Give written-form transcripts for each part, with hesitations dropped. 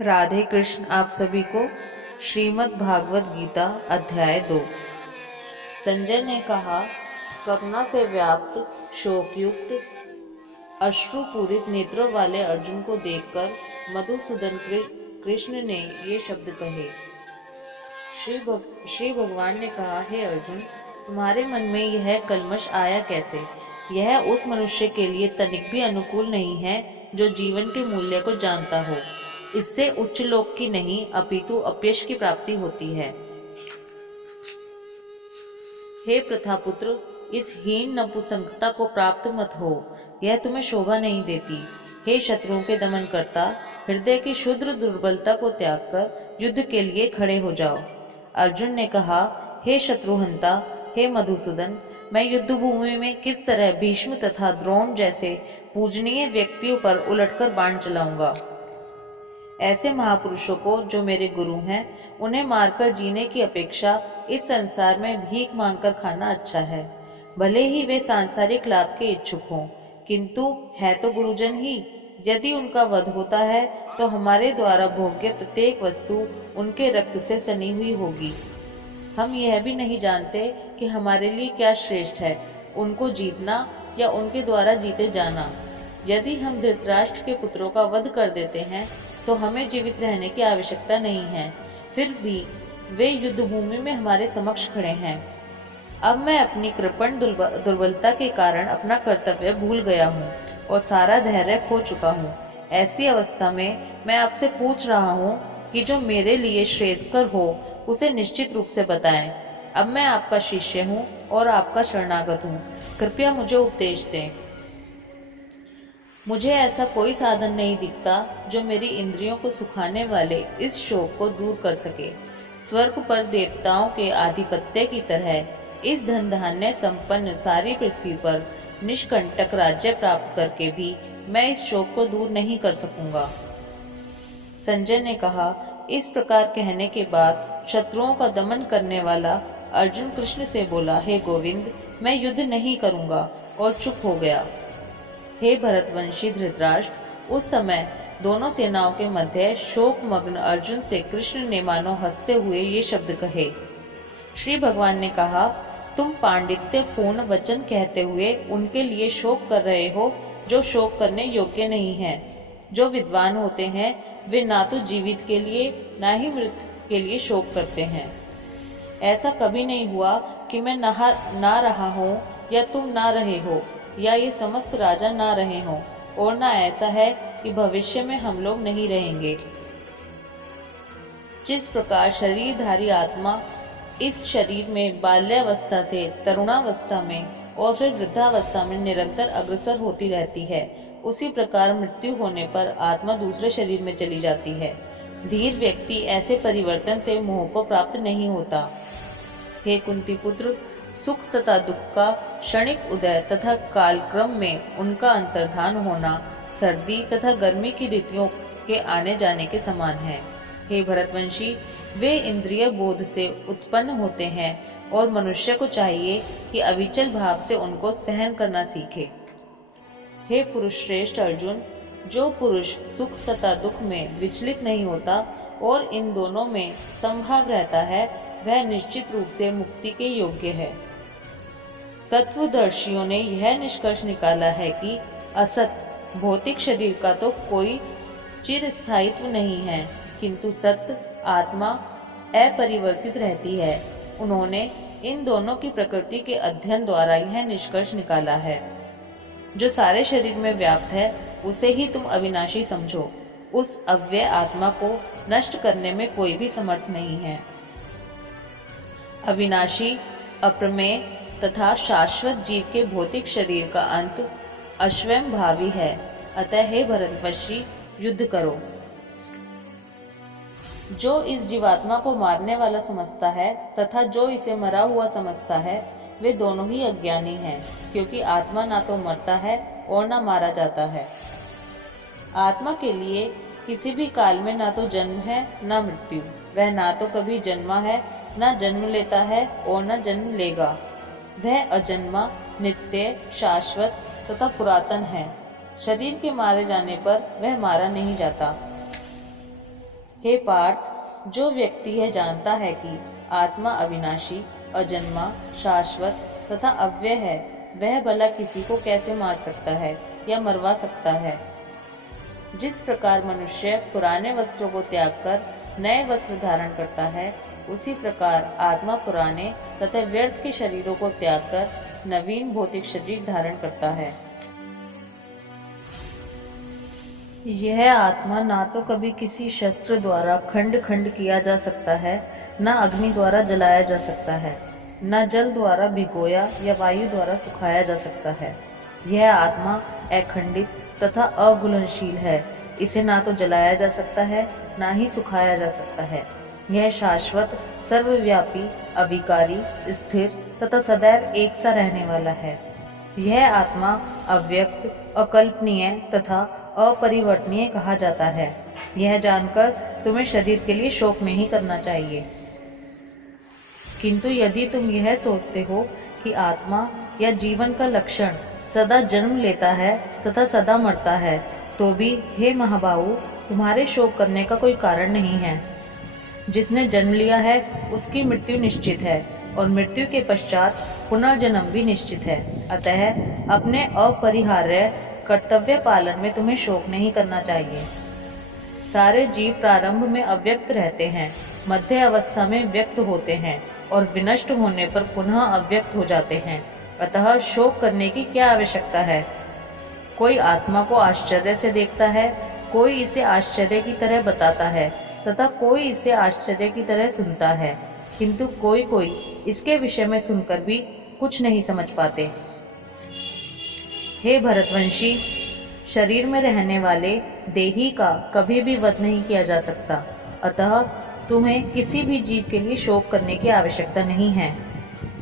राधे कृष्ण। आप सभी को श्रीमद् भागवत गीता अध्याय 2। संजय ने कहा, करुणा से व्याप्त शोकयुक्त अश्रुपूरित नेत्रों वाले अर्जुन को देखकर मधुसूदन कृष्ण ने ये शब्द कहे। श्री भगवान ने कहा, हे अर्जुन, तुम्हारे मन में यह कल्मश आया कैसे? यह उस मनुष्य के लिए तनिक भी अनुकूल नहीं है जो जीवन के मूल्य को जानता हो। इससे उच्च लोक की नहीं अपितु अपयश की प्राप्ति होती है। हे प्रथापुत्र, इस हीन नपुंसकता को प्राप्त मत हो, यह तुम्हें शोभा नहीं देती। हे शत्रुओं के दमन करता, हृदय की क्षुद्र दुर्बलता को त्याग कर युद्ध के लिए खड़े हो जाओ। अर्जुन ने कहा, हे शत्रुहंता, हे मधुसूदन, मैं युद्ध भूमि में किस तरह भीष्म तथा द्रोण जैसे पूजनीय व्यक्तियों पर उलटकर बाण चलाऊंगा। ऐसे महापुरुषों को, जो मेरे गुरु हैं, उन्हें मारकर जीने की अपेक्षा इस संसार में भीख मांगकर खाना अच्छा है। भले ही वे सांसारिक लाभ के इच्छुक हों, किंतु है तो गुरुजन ही। यदि उनका वध होता है तो हमारे द्वारा भोग्य प्रत्येक वस्तु उनके रक्त से सनी हुई होगी। हम यह भी नहीं जानते कि हमारे लिए क्या श्रेष्ठ है, उनको जीतना या उनके द्वारा जीते जाना। यदि हम धृतराष्ट्र के पुत्रों का वध कर देते हैं तो हमें जीवित रहने की आवश्यकता नहीं है। फिर भी वे युद्ध भूमि में हमारे समक्ष खड़े हैं। अब मैं अपनी कृपण दुर्बलता के कारण अपना कर्तव्य भूल गया हूँ और सारा धैर्य खो चुका हूँ। ऐसी अवस्था में मैं आपसे पूछ रहा हूँ कि जो मेरे लिए श्रेयस्कर हो उसे निश्चित रूप से बताएं। अब मैं आपका शिष्य हूँ और आपका शरणागत हूँ। कृपया मुझे उपदेश दें। मुझे ऐसा कोई साधन नहीं दिखता जो मेरी इंद्रियों को सुखाने वाले इस शोक को दूर कर सके। स्वर्ग पर देवताओं के आधिपत्य की तरह इस धन धान्य संपन्न सारी पृथ्वी पर निष्कंटक राज्य प्राप्त करके भी मैं इस शोक को दूर नहीं कर सकूंगा। संजय ने कहा, इस प्रकार कहने के बाद शत्रुओं का दमन करने वाला अर्जुन कृष्ण से बोला, हे गोविंद, मैं युद्ध नहीं करूंगा, और चुप हो गया। हे भरतवंशी धृतराष्ट्र, उस समय दोनों सेनाओं के मध्य शोकमग्न अर्जुन से कृष्ण ने मानो हंसते हुए ये शब्द कहे। श्री भगवान ने कहा, तुम पांडित्य पूर्ण वचन कहते हुए उनके लिए शोक कर रहे हो जो शोक करने योग्य नहीं है। जो विद्वान होते हैं वे ना तो जीवित के लिए ना ही मृत के लिए शोक करते हैं। ऐसा कभी नहीं हुआ कि मैं ना रहा हूँ या तुम ना रहे हो, या ये समस्त राजा ना रहे हों, और ना ऐसा है कि भविष्य में हम लोग नहीं रहेंगे। जिस प्रकार शरीरधारी आत्मा इस शरीर में बाल्यावस्था से तरुणावस्था में और फिर वृद्धावस्था में निरंतर अग्रसर होती रहती है, उसी प्रकार मृत्यु होने पर आत्मा दूसरे शरीर में चली जाती है। धीर व्यक्ति ऐसे परिवर्तन से मोह को प्राप्त नहीं होता। हे कुंती पुत्र, सुख तथा दुख का क्षणिक उदय तथा कालक्रम में उनका अंतर्धान होना सर्दी तथा गर्मी की ऋतुओं के आने जाने के समान है। हे भरतवंशी, वे इंद्रिय बोध से उत्पन्न होते हैं और मनुष्य को चाहिए कि अविचल भाव से उनको सहन करना सीखे। हे पुरुष श्रेष्ठ अर्जुन, जो पुरुष सुख तथा दुख में विचलित नहीं होता और इन दोनों में समभाव रहता है, वह निश्चित रूप से मुक्ति के योग्य है। तत्वदर्शियों ने यह निष्कर्ष निकाला है कि असत भौतिक शरीर का तो कोई चिरस्थायित्व नहीं है, किंतु सत्य आत्मा अपरिवर्तित रहती है। उन्होंने इन दोनों की प्रकृति के अध्ययन द्वारा यह निष्कर्ष निकाला है। जो सारे शरीर में व्याप्त है उसे ही तुम अविनाशी समझो। उस अव्यय आत्मा को नष्ट करने में कोई भी समर्थ नहीं है। अविनाशी, अप्रमेय तथा शाश्वत जीव के भौतिक शरीर का अंत अश्वयं भावी है। अतः हे भरतवंशी, युद्ध करो। जो इस जीवात्मा को मारने वाला समझता है तथा जो इसे मरा हुआ समझता है, वे दोनों ही अज्ञानी हैं, क्योंकि आत्मा ना तो मरता है और ना मारा जाता है। आत्मा के लिए किसी भी काल में ना तो जन्म है ना मृत्यु। वह ना तो कभी जन्मा है, ना जन्म लेता है और न जन्म लेगा। वह अजन्मा, नित्य, शाश्वत तथा पुरातन है। शरीर के मारे जाने पर वह मारा नहीं जाता। हे पार्थ, जो व्यक्ति यह जानता है कि आत्मा अविनाशी, अजन्मा, शाश्वत तथा अव्यय है, वह भला किसी को कैसे मार सकता है या मरवा सकता है। जिस प्रकार मनुष्य पुराने वस्त्रों को त्याग कर नए वस्त्र धारण करता है, उसी प्रकार आत्मा पुराने तथा व्यर्थ के शरीरों को त्याग कर नवीन भौतिक शरीर धारण करता है। यह आत्मा ना तो कभी किसी शस्त्र द्वारा खंड खंड किया जा सकता है, न अग्नि द्वारा जलाया जा सकता है, न जल द्वारा भिगोया या वायु द्वारा सुखाया जा सकता है। यह आत्मा अखंडित तथा अघुलनशील है। इसे ना तो जलाया जा सकता है, ना ही सुखाया जा सकता है। यह शाश्वत, सर्वव्यापी, अविकारी, स्थिर तथा सदैव एक सा रहने वाला है। यह आत्मा अव्यक्त, अकल्पनीय तथा अपरिवर्तनीय कहा जाता है। यह जानकर तुम्हें शरीर के लिए शोक नहीं करना चाहिए। किंतु यदि तुम यह सोचते हो कि आत्मा या जीवन का लक्षण सदा जन्म लेता है तथा सदा मरता है, तो भी हे महाबाहु, तुम्हारे शोक करने का कोई कारण नहीं है। जिसने जन्म लिया है उसकी मृत्यु निश्चित है, और मृत्यु के पश्चात पुनर्जन्म भी निश्चित है। अतः अपने अपरिहार्य कर्तव्य पालन में तुम्हें शोक नहीं करना चाहिए। सारे जीव प्रारंभ में अव्यक्त रहते हैं, मध्य अवस्था में व्यक्त होते हैं और विनष्ट होने पर पुनः अव्यक्त हो जाते हैं। अतः शोक करने की क्या आवश्यकता है। कोई आत्मा को आश्चर्य से देखता है, कोई इसे आश्चर्य की तरह बताता है तथा कोई इसे आश्चर्य की तरह सुनता है, किंतु कोई इसके विषय में सुनकर भी कुछ नहीं समझ पाते। हे भरतवंशी, शरीर में रहने वाले देही का कभी भी वध नहीं किया जा सकता, अतः तुम्हें किसी भी जीव के लिए शोक करने की आवश्यकता नहीं है।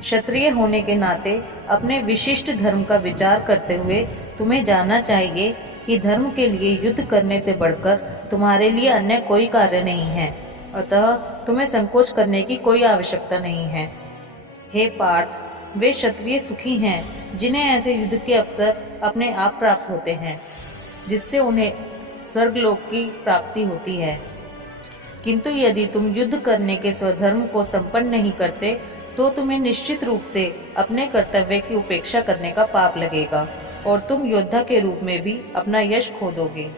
क्षत्रिय होने के नाते अपने विशिष्ट धर्म का विचार करते हुए तुम्हें जानना चाहिए कि धर्म के लिए युद्ध करने से बढ़कर तुम्हारे लिए अन्य कोई कार्य नहीं है, अतः तुम्हें संकोच करने की कोई आवश्यकता नहीं है। हे पार्थ, वे क्षत्रिय सुखी हैं जिन्हें ऐसे युद्ध के अवसर अपने आप प्राप्त होते हैं, जिससे उन्हें स्वर्गलोक की प्राप्ति होती है। किंतु यदि तुम युद्ध करने के स्वधर्म को संपन्न नहीं करते, तो तुम्हें निश्चित रूप से अपने कर्तव्य की उपेक्षा करने का पाप लगेगा और तुम योद्धा के रूप में भी अपना यश खो दोगे।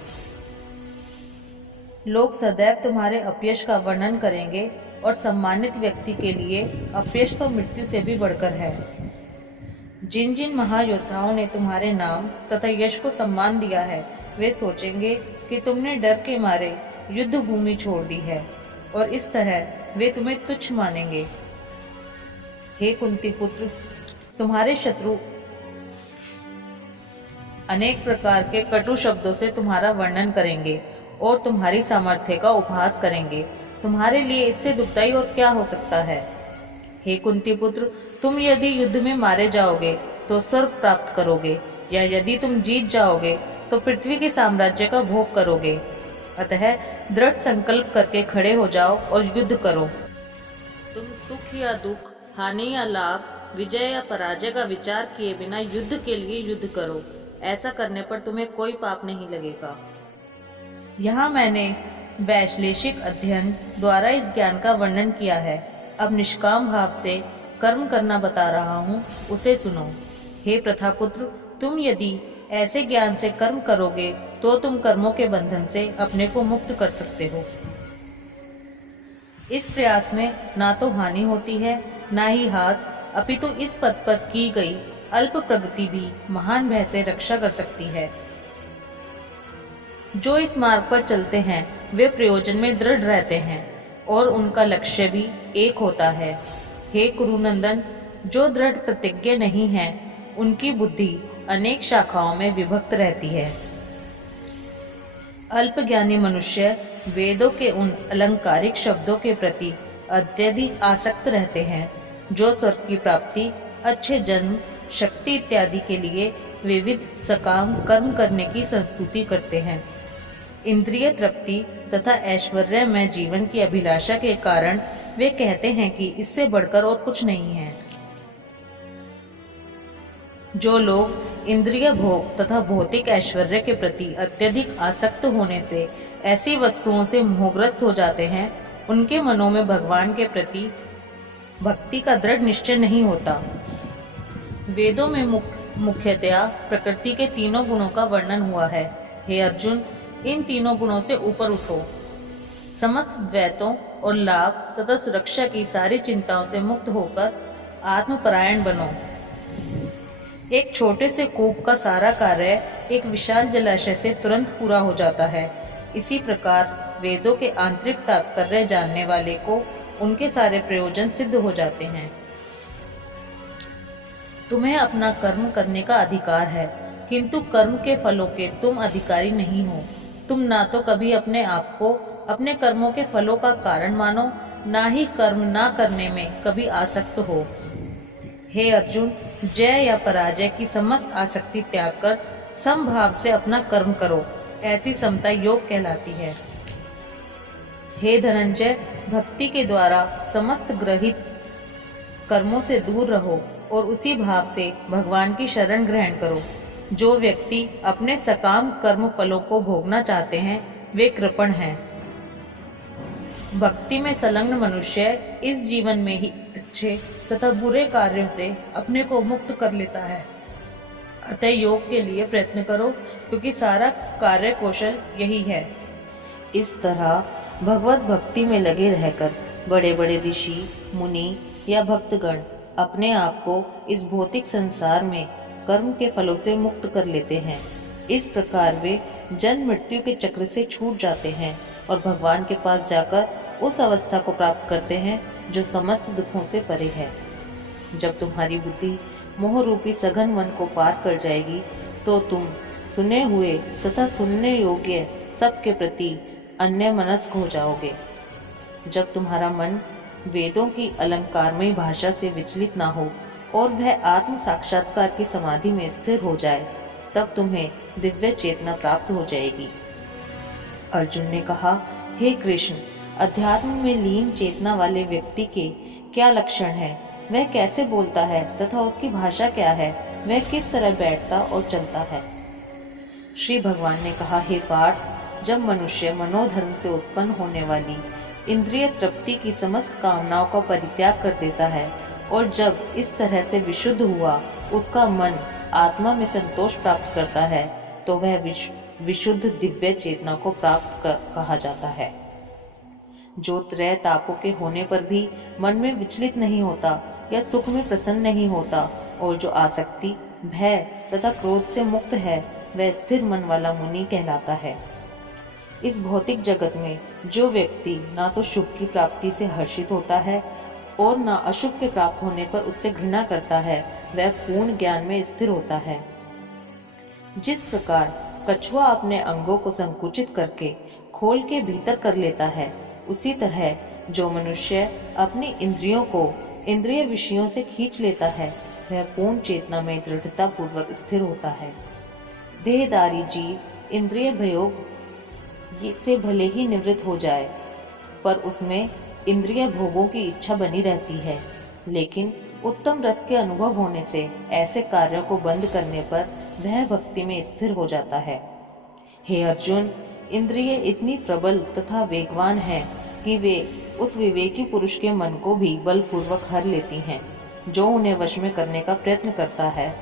लोग सदैव तुम्हारे अपयश का वर्णन करेंगे और सम्मानित व्यक्ति के लिए अपयश तो मृत्यु से भी बढ़कर है। जिन जिन महायोद्धाओं ने तुम्हारे नाम तथा यश को सम्मान दिया है, वे सोचेंगे कि तुमने डर के मारे युद्ध भूमि छोड़ दी है, और इस तरह वे तुम्हें तुच्छ मानेंगे। हे कुंती पुत्र, तुम्हारे शत्रु अनेक प्रकार के कटु शब्दों से तुम्हारा वर्णन करेंगे और तुम्हारी सामर्थ्य का उपहास करेंगे। तुम्हारे लिए इससे दुखदाई और क्या हो सकता है। हे कुंती पुत्र, तुम यदि युद्ध में मारे जाओगे तो स्वर्ग प्राप्त करोगे, या यदि तुम जीत जाओगे तो पृथ्वी के साम्राज्य का भोग करोगे। अतः दृढ़ संकल्प करके खड़े हो जाओ और युद्ध करो। तुम सुख या दुख, हानि या लाभ, विजय या पराजय का विचार किए बिना युद्ध के लिए युद्ध करो। ऐसा करने पर तुम्हें कोई पाप नहीं लगेगा। यहाँ मैंने वैश्लेषिक अध्ययन द्वारा इस ज्ञान का वर्णन किया है। अब निष्काम भाव से कर्म करना बता रहा हूँ, उसे सुनो। हे प्रथापुत्र, तुम यदि ऐसे ज्ञान से कर्म करोगे तो तुम कर्मों के बंधन से अपने को मुक्त कर सकते हो। इस प्रयास में ना तो हानि होती है, ना ही हास, अपितु इस पद पर की गई अल्प प्रगति भी महान भय से रक्षा कर सकती है। जो इस मार्ग पर चलते हैं वे प्रयोजन में दृढ़ रहते हैं और उनका लक्ष्य भी एक होता है। हे कुरुनंदन, जो दृढ़ प्रतिज्ञ नहीं है उनकी बुद्धि अनेक शाखाओं में विभक्त रहती है। अल्पज्ञानी मनुष्य वेदों के उन अलंकारिक शब्दों के प्रति अत्यधिक आसक्त रहते हैं जो स्वर्ग की प्राप्ति, अच्छे जन्म, शक्ति इत्यादि के लिए विविध सकाम कर्म करने की संस्तुति करते हैं। इंद्रिय तृप्ति तथा ऐश्वर्य में जीवन की अभिलाषा के कारण वे कहते हैं कि इससे बढ़कर और कुछ नहीं है। जो लोग इंद्रिय भोग तथा भौतिक ऐश्वर्य के प्रति अत्यधिक आसक्त होने से ऐसी वस्तुओं से मोहग्रस्त हो जाते हैं, उनके मनों में भगवान के प्रति भक्ति का दृढ़ निश्चय नहीं होता। वेदों में मुख्यतया प्रकृति के तीनों गुणों का वर्णन हुआ है। हे अर्जुन, इन तीनों गुणों से ऊपर उठो, समस्त द्वैतों और लाभ तथा सुरक्षा की सारी चिंताओं से मुक्त होकर आत्मपरायण बनो। एक छोटे से कूप का सारा कार्य एक विशाल जलाशय से तुरंत पूरा हो जाता है। इसी प्रकार वेदों के आंतरिक तात्पर्य जानने वाले को उनके सारे प्रयोजन सिद्ध हो जाते हैं। तुम्हें अपना कर्म करने का अधिकार है, किंतु कर्म के फलों के तुम अधिकारी नहीं हो। तुम ना तो कभी अपने आप को अपने कर्मों के फलों का कारण मानो, ना ही कर्म ना करने में कभी आसक्त हो। हे अर्जुन, जय या पराजय की समस्त आसक्ति त्याग कर समभाव से अपना कर्म करो। ऐसी समता योग कहलाती है। हे धनंजय, भक्ति के द्वारा समस्त ग्रहित कर्मों से दूर रहो और उसी भाव से भगवान की शरण ग्रहण करो। जो व्यक्ति अपने सकाम कर्म फलों को भोगना चाहते हैं, वे कृपण हैं। भक्ति में संलग्न मनुष्य इस जीवन में ही अच्छे तथा बुरे कार्यों से अपने को मुक्त कर लेता है। अतः योग के लिए प्रयत्न करो, क्योंकि सारा कार्य कौशल यही है। इस तरह भगवत भक्ति में लगे रहकर बड़े बड़े ऋषि, मुनि या भक्तगण अपने आप को इस भौतिक संसार में कर्म के फलों से मुक्त कर लेते हैं। इस प्रकार वे जन्म मृत्यु के चक्र से छूट जाते हैं और भगवान के पास जाकर उस अवस्था को प्राप्त करते हैं जो समस्त दुखों से परे है। जब तुम्हारी बुद्धि मोह रूपी सघन वन को पार कर जाएगी, तो तुम सुने हुए तथा सुनने योग्य सबके प्रति अन्यमनस्क हो जाओगे। जब तुम्हारा मन वेदों की अलंकारमयी भाषा से विचलित ना हो और वह आत्म साक्षात्कार की समाधि में स्थिर हो जाए, तब तुम्हें दिव्य चेतना प्राप्त हो जाएगी। अर्जुन ने कहा, हे कृष्ण, अध्यात्म में लीन चेतना वाले व्यक्ति के क्या लक्षण है? वह कैसे बोलता है तथा उसकी भाषा क्या है? वह किस तरह बैठता और चलता है? श्री भगवान ने कहा, हे पार्थ, जब मनुष्य मनोधर्म से उत्पन्न होने वाली इंद्रिय तृप्ति की समस्त कामनाओं का परित्याग कर देता है और जब इस तरह से विशुद्ध हुआ उसका मन आत्मा में संतोष प्राप्त करता है, तो वह विशुद्ध दिव्य चेतना को कहा जाता है। जो त्रय तापों के होने पर भी मन में विचलित नहीं होता या सुख में प्रसन्न नहीं होता और जो आसक्ति, भय तथा क्रोध से मुक्त है, वह स्थिर मन वाला मुनि कहलाता है। इस भौतिक जगत में जो व्यक्ति ना तो शुभ की प्राप्ति से हर्षित होता है और ना अशुभ के प्राप्त होने पर उससे घृणा करता है, वह पूर्ण ज्ञान में स्थिर होता है। जिस प्रकार कछुआ अपने अंगों को संकुचित करके खोल के भीतर कर लेता है, उसी तरह जो मनुष्य अपनी इंद्रियों को इंद्रिय विषयों से खींच लेता है, वह पूर्ण चेतना में दृढ़ता पूर्वक स्थिर होता है। देहधारी जीव इंद्रिय भयोग से भले ही निवृत्त हो जाए, पर उसमें इंद्रिय भोगों की इच्छा बनी रहती है। लेकिन उत्तम रस के अनुभव होने से ऐसे कार्यों को बंद करने पर वह भक्ति में स्थिर हो जाता है। हे अर्जुन, इंद्रिय इतनी प्रबल तथा वेगवान हैं कि वे उस विवेकी पुरुष के मन को भी बलपूर्वक हर लेती हैं, जो उन्हें वश में करने का प्रयत्न करता है।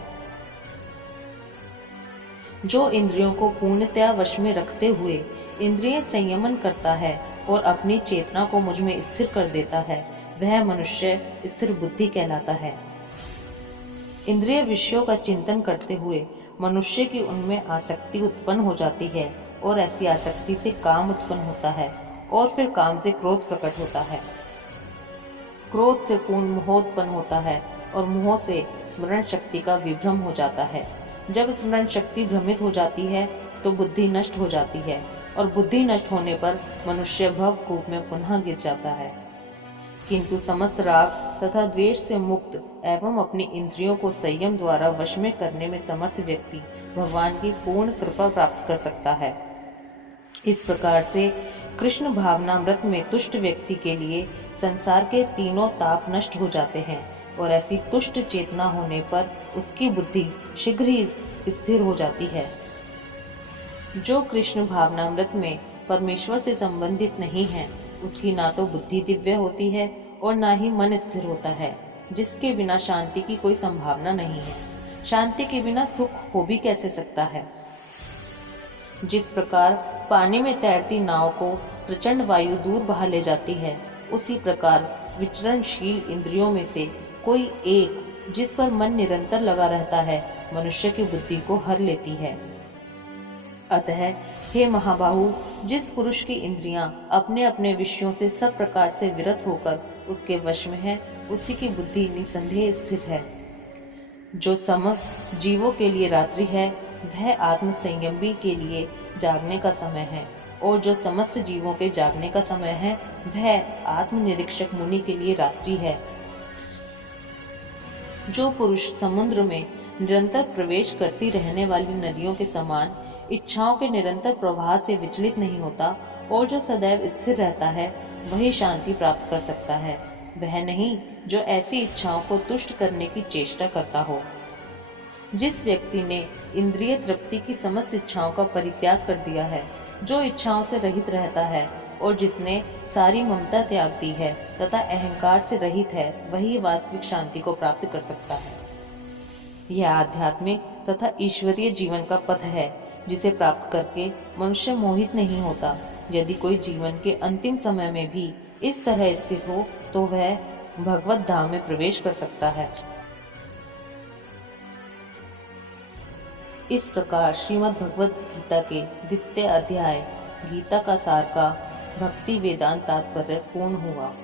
जो इंद्रियों को पूर्णतया वश में रखते हुए इंद्रिय संयमन करता है और अपनी चेतना को मुझ में स्थिर कर देता है, वह मनुष्य स्थिर बुद्धि कहलाता है। इंद्रिय विषयों का चिंतन करते हुए मनुष्य की उनमें आसक्ति उत्पन्न हो जाती है और ऐसी आसक्ति से काम उत्पन्न होता है और फिर काम से क्रोध प्रकट होता है। क्रोध से पूर्ण मोह उत्पन्न होता है और मोह से स्मरण शक्ति का विभ्रम हो जाता है। जब स्मरण शक्ति भ्रमित हो जाती है तो बुद्धि नष्ट हो जाती है और बुद्धि नष्ट होने पर मनुष्य भवकूप में पुनः गिर जाता है। किंतु समस्त राग तथा द्वेष से मुक्त एवं अपनी इंद्रियों को संयम द्वारा वश में करने में समर्थ व्यक्ति भगवान की पूर्ण कृपा प्राप्त कर सकता है। इस प्रकार से कृष्ण भावनामृत में तुष्ट व्यक्ति के लिए संसार के तीनों ताप नष्ट हो जाते हैं और ऐसी तुष्ट चेतना होने पर उसकी बुद्धि शीघ्र ही स्थिर हो जाती है। जो कृष्ण भावनामृत में परमेश्वर से संबंधित नहीं है, उसकी ना तो बुद्धि दिव्य होती है और ना ही मन स्थिर होता है, जिसके बिना शांति की कोई संभावना नहीं है। शांति के बिना सुख हो भी कैसे सकता है। जिस प्रकार पानी में तैरती नाव को प्रचंड वायु दूर बहा ले जाती है, उसी प्रकार विचरणशील इंद्रियों में से कोई एक, जिस पर मन निरंतर लगा रहता है, मनुष्य की बुद्धि को हर लेती है। अतः हे महाबाहु, जिस पुरुष की इंद्रियां अपने अपने विषयों से सब प्रकार से विरत होकर उसके वश में है, उसी की बुद्धि निसंदेह स्थिर है। जो सम जीवों के लिए रात्रि है, वह आत्म संयमी के लिए जागने का समय है, और जो समस्त जीवों के जागने का समय है, वह आत्मनिरीक्षक मुनि के लिए रात्रि है। जो पुरुष समुद्र में निरंतर प्रवेश करती रहने वाली नदियों के समान इच्छाओं के निरंतर प्रवाह से विचलित नहीं होता और जो सदैव स्थिर रहता है, वही शांति प्राप्त कर सकता है। वह नहीं जो ऐसी इच्छाओं को तुष्ट करने की चेष्टा करता हो। जिस व्यक्ति ने इंद्रिय तृप्ति की समस्त इच्छाओं का परित्याग कर दिया है, जो इच्छाओं से रहित रहता है और जिसने सारी ममता त्याग दी है तथा अहंकार से रहित है, वही वास्तविक शांति को प्राप्त कर सकता है। यह आध्यात्मिक तथा ईश्वरीय जीवन का पथ है, जिसे प्राप्त करके मनुष्य मोहित नहीं होता। यदि कोई जीवन के अंतिम समय में भी इस तरह स्थित हो, तो वह भगवत धाम में प्रवेश कर सकता है। इस प्रकार श्रीमद् भगवत गीता के द्वितीय अध्याय गीता का सार का भक्ति वेदांत तात्पर्य पूर्ण हुआ।